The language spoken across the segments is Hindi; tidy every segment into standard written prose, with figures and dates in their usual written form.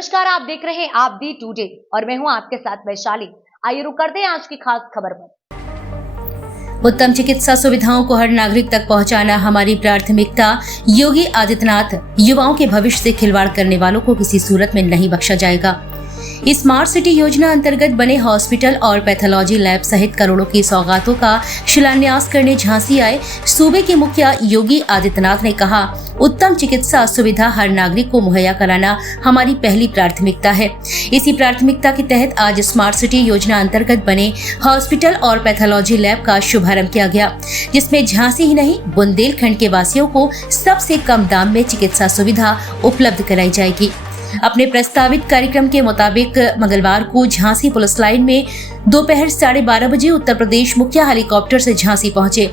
नमस्कार, आप देख रहे हैं आप दी टुडे और मैं हूं आपके साथ वैशाली। आइए रुक करते हैं आज की खास खबर पर। उत्तम चिकित्सा सुविधाओं को हर नागरिक तक पहुंचाना हमारी प्राथमिकता। योगी आदित्यनाथ। युवाओं के भविष्य से खिलवाड़ करने वालों को किसी सूरत में नहीं बख्शा जाएगा। स्मार्ट सिटी योजना अंतर्गत बने हॉस्पिटल और पैथोलॉजी लैब सहित करोड़ों की सौगातों का शिलान्यास करने झांसी आए सूबे के मुखिया योगी आदित्यनाथ ने कहा, उत्तम चिकित्सा सुविधा हर नागरिक को मुहैया कराना हमारी पहली प्राथमिकता है। इसी प्राथमिकता के तहत आज स्मार्ट सिटी योजना अंतर्गत बने हॉस्पिटल और पैथोलॉजी लैब का शुभारंभ किया गया, जिसमें झांसी ही नहीं बुंदेलखंड के वासियों को सबसे कम दाम में चिकित्सा सुविधा उपलब्ध कराई जाएगी। अपने प्रस्तावित कार्यक्रम के मुताबिक मंगलवार को झांसी पुलिस लाइन में दोपहर 12:30 बजे उत्तर प्रदेश मुखिया हेलीकॉप्टर से झांसी पहुंचे।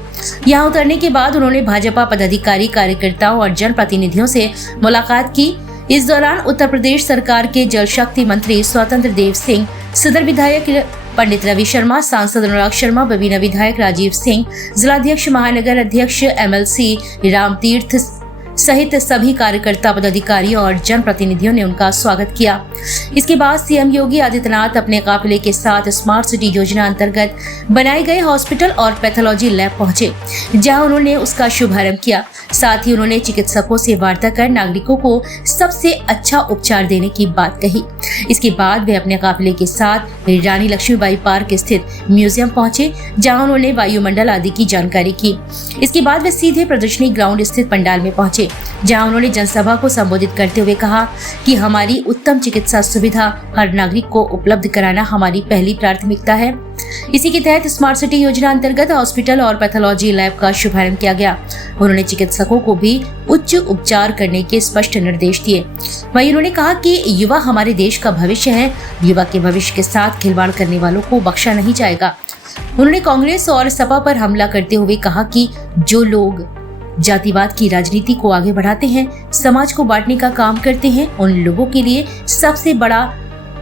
यहां उतरने के बाद उन्होंने भाजपा पदाधिकारी, कार्यकर्ताओं और जनप्रतिनिधियों से मुलाकात की। इस दौरान उत्तर प्रदेश सरकार के जल शक्ति मंत्री स्वतंत्र देव सिंह, सदर विधायक पंडित रवि शर्मा, सांसद अनुराग शर्मा, बबीना विधायक राजीव सिंह, जिलाध्यक्ष महानगर अध्यक्ष MLC रामतीर्थ सहित सभी कार्यकर्ता, पदाधिकारी और जनप्रतिनिधियों ने उनका स्वागत किया। इसके बाद सीएम योगी आदित्यनाथ अपने काफिले के साथ स्मार्ट सिटी योजना अंतर्गत बनाए गए हॉस्पिटल और पैथोलॉजी लैब पहुंचे, जहां उन्होंने उसका शुभारंभ किया। साथ ही उन्होंने चिकित्सकों से वार्ता कर नागरिकों को सबसे अच्छा उपचार देने की बात कही। इसके बाद वे अपने काफिले के साथ रानी लक्ष्मीबाई पार्क स्थित म्यूजियम पहुंचे, जहां उन्होंने वायुमंडल आदि की जानकारी की। इसके बाद वे सीधे प्रदर्शनी ग्राउंड स्थित पंडाल में पहुंचे, जहां उन्होंने जनसभा को संबोधित करते हुए कहा कि हमारी उत्तम चिकित्सा सुविधा हर नागरिक को उपलब्ध कराना हमारी पहली प्राथमिकता है। इसी के तहत स्मार्ट सिटी योजना अंतर्गत हॉस्पिटल और पैथोलॉजी लैब का शुभारंभ किया गया। उन्होंने चिकित्सकों को भी उच्च उपचार करने के स्पष्ट निर्देश दिए। वहीं उन्होंने कहा कि युवा हमारे देश का भविष्य है। युवा के भविष्य के साथ खिलवाड़ करने वालों को बख्शा नहीं जाएगा। उन्होंने कांग्रेस और सपा पर हमला करते हुए कहा कि जो लोग जातिवाद की राजनीति को आगे बढ़ाते हैं, समाज को बांटने का काम करते हैं, उन लोगों के लिए सबसे बड़ा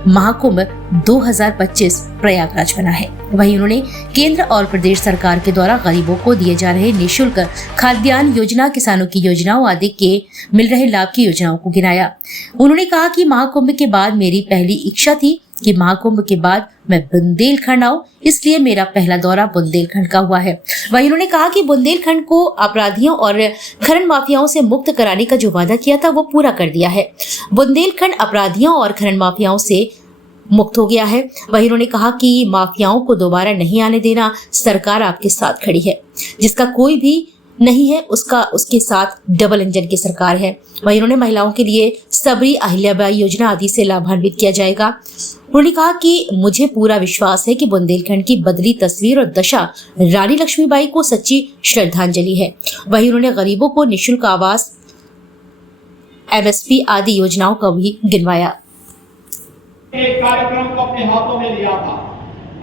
महाकुंभ 2025 प्रयागराज बना है। वहीं उन्होंने केंद्र और प्रदेश सरकार के द्वारा गरीबों को दिए जा रहे निःशुल्क खाद्यान्न योजना, किसानों की योजनाओं आदि के मिल रहे लाभ की योजनाओं को गिनाया। उन्होंने कहा कि महाकुंभ के बाद मेरी पहली इच्छा थी कि महाकुंभ के बाद मैं बुंदेलखंड आऊं, इसलिए मेरा पहला दौरा बुंदेलखंड का हुआ है। वहीं उन्होंने कहा कि बुंदेलखंड को अपराधियों और खनन माफियाओं से मुक्त कराने का जो वादा किया था वो पूरा कर दिया है। बुंदेलखंड अपराधियों और खनन माफियाओं से मुक्त हो गया है। वहीं उन्होंने कहा कि माफियाओं को दोबारा नहीं आने देना, सरकार आपके साथ खड़ी है। जिसका कोई भी नहीं है उसके साथ डबल इंजन की सरकार है। वहीं उन्होंने महिलाओं के लिए सबरी अहिल्याबाई योजना आदि से लाभान्वित किया जाएगा। उन्होंने कहा कि मुझे पूरा विश्वास है कि बुंदेलखंड की बदली तस्वीर और दशा रानी लक्ष्मीबाई को सच्ची श्रद्धांजलि है। वहीं उन्होंने गरीबों को निःशुल्क आवास, MSP आदि योजनाओं का भी गिनवाया। एक कार्यक्रम को अपने हाथों में लिया था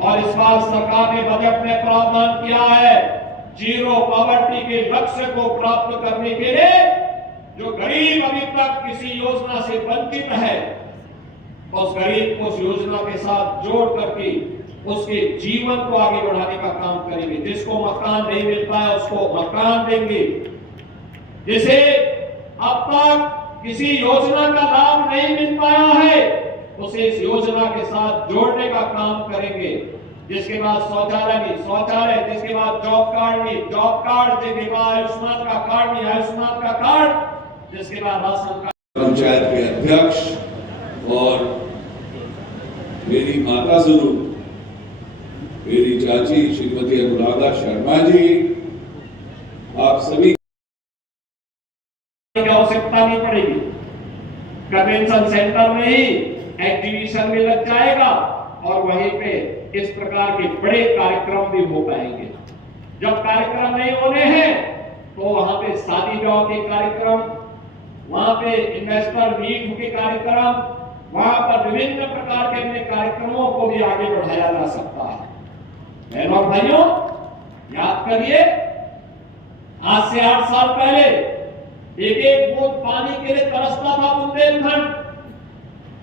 और इस बार सरकार ने बजट में प्रावधान किया है जीरो पॉवर्टी के लक्ष्य को प्राप्त करने के लिए जो गरीब अभी तक किसी योजना से वंचित है, उस गरीब को उस योजना के साथ जोड़ करके उसके जीवन को आगे बढ़ाने का काम करेंगे। जिसको मकान नहीं मिल पाया उसको मकान देंगे। जिसे अब तक किसी योजना का लाभ नहीं मिल पाया है उसे इस योजना के साथ जोड़ने का काम करेंगे। जिसके बाद शौचालय नहीं शौचालय, जिसके बाद जॉब कार्ड नहीं जॉब कार्ड, जिसके बाद आयुष्मान का कार्ड नहीं आयुष्मान का कार्ड, जिसके बाद राशन कार्ड। पंचायत के अध्यक्ष और मेरी माता जरूर, मेरी चाची श्रीमती अनुराधा शर्मा जी, आप सभी की आवश्यकता नहीं पड़ेगी। कन्वेंशन सेंटर में ही एग्जीबिशन में लग जाएगा और वहीं पे इस प्रकार के बड़े कार्यक्रम भी हो पाएंगे। जब कार्यक्रम नहीं होने हैं तो वहां पे शादी ब्याह के कार्यक्रम, वहां पे इन्वेस्टर मीट के कार्यक्रम, वहां पर विभिन्न प्रकार के अन्य कार्यक्रमों को भी आगे बढ़ाया जा सकता है। बहनों और भाइयों, याद करिए आज से 8 साल पहले एक बूंद पानी के लिए तरसता था बुंदेलखंड।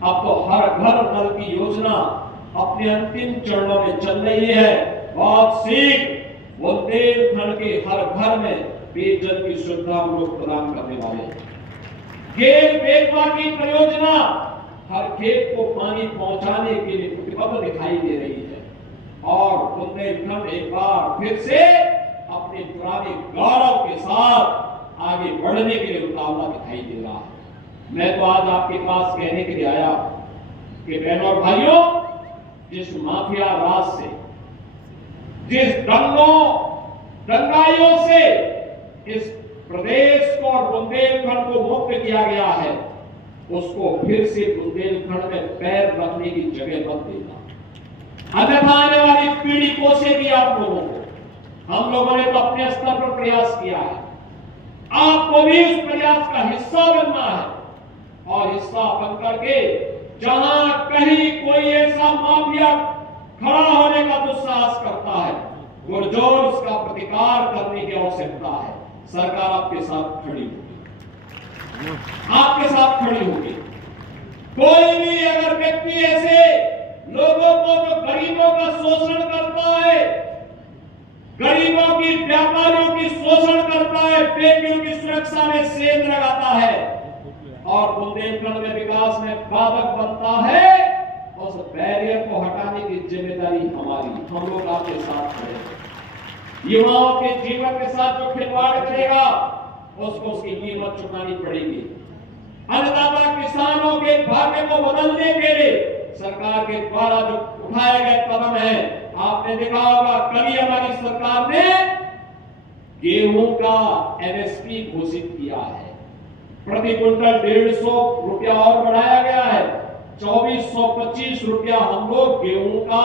अब तो हर घर नल की योजना अपने अंतिम चरणों में चल रही है। बहुत शीघ्र बुंदेलखंड के हर घर में पेयजल की सुविधा हम लोग प्रदान करने वाले हैं। गेल बेतवा की परियोजना हर खेत को पानी पहुंचाने के लिए प्रतिबद्ध दिखाई दे रही है और बुंदेलखंड एक बार फिर से अपने पुराने गौरव के साथ आगे बढ़ने के लिए उतावला दिखाई दे रहा है। मैं तो आज आपके पास कहने के लिए आया कि बहनों और भाइयों, जिस माफिया राज से, जिस दंगाइयों से इस प्रदेश को और बुंदेलखंड को मुक्त किया गया है, उसको फिर से बुंदेलखंड में पैर रखने की जगह मत देना। अन्यथा आने वाली पीढ़ी कोसेगी आप लोगों को। हम लोगों ने तो अपने स्तर पर प्रयास किया है, आपको भी उस प्रयास का हिस्सा बनना है और हिस्सा बन करके जहां कहीं कोई ऐसा माफिया खड़ा होने का दुस्साहस करता है, पुरजोर उसका प्रतिकार करने की आवश्यकता है। सरकार आपके साथ खड़ी होगी, आपके साथ खड़ी होगी। कोई भी अगर व्यक्ति ऐसे लोगों को जो गरीबों का शोषण करता है, गरीबों की, व्यापारियों की शोषण करता है, बेटियों की सुरक्षा में सेंध लगाता है और बुंदेलखंड में विकास में बाधक बनता है, उस बैरियर को हटाने की जिम्मेदारी हमारी। हम लोग आपके साथ खड़े हैं। युवाओं के जीवन के साथ जो खिलवाड़ करेगा उसको उसकी कीमत चुकानी पड़ेगी। अन्नदाता किसानों के भाग्य को बदलने के लिए सरकार के द्वारा जो उठाए गए कदम है, आपने देखा होगा कल ही हमारी सरकार ने गेहूं का एमएसपी घोषित किया है। प्रति क्विंटल 150 रुपया और बढ़ाया गया है। 2425 रुपया हम लोग गेहूं का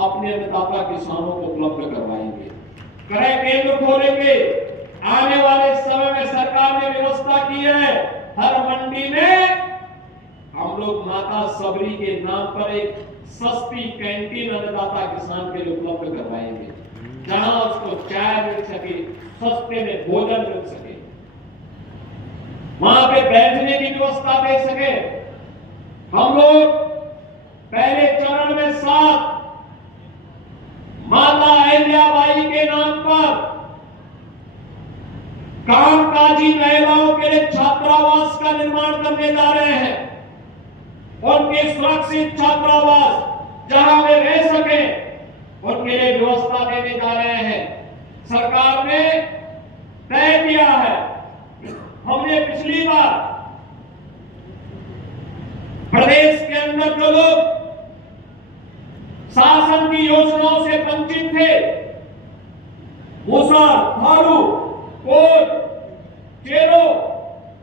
अपने अन्नदाता किसानों को उपलब्ध करवाएंगे। क्रय केंद्र खोलेंगे। आने वाले समय में सरकार ने व्यवस्था की है, हर मंडी में हम लोग माता सबरी के नाम पर एक सस्ती कैंटीन अन्नदाता किसान के लिए उपलब्ध करवाएंगे, जहां उसको चाय मिल सके, सस्ते में भोजन मिल सके, वहां पे बैठने की व्यवस्था दे सके। हम लोग पहले चरण में 7 माता अहिल्याबाई के नाम पर कामकाजी महिलाओं के लिए छात्रावास का निर्माण करने जा रहे हैं। उनके सुरक्षित छात्रावास जहां वे रह सके, उनके लिए व्यवस्था देने जा रहे हैं। सरकार ने तय किया है, हमने पिछली बार प्रदेश के अंदर जो लोग शासन की योजनाओं से वंचित थे, मुसर, थारू, कोट, चेरो,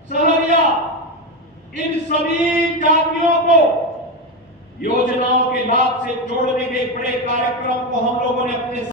सहरिया, इन सभी जातियों को योजनाओं के लाभ से जोड़ने के बड़े कार्यक्रम को हम लोगों ने अपने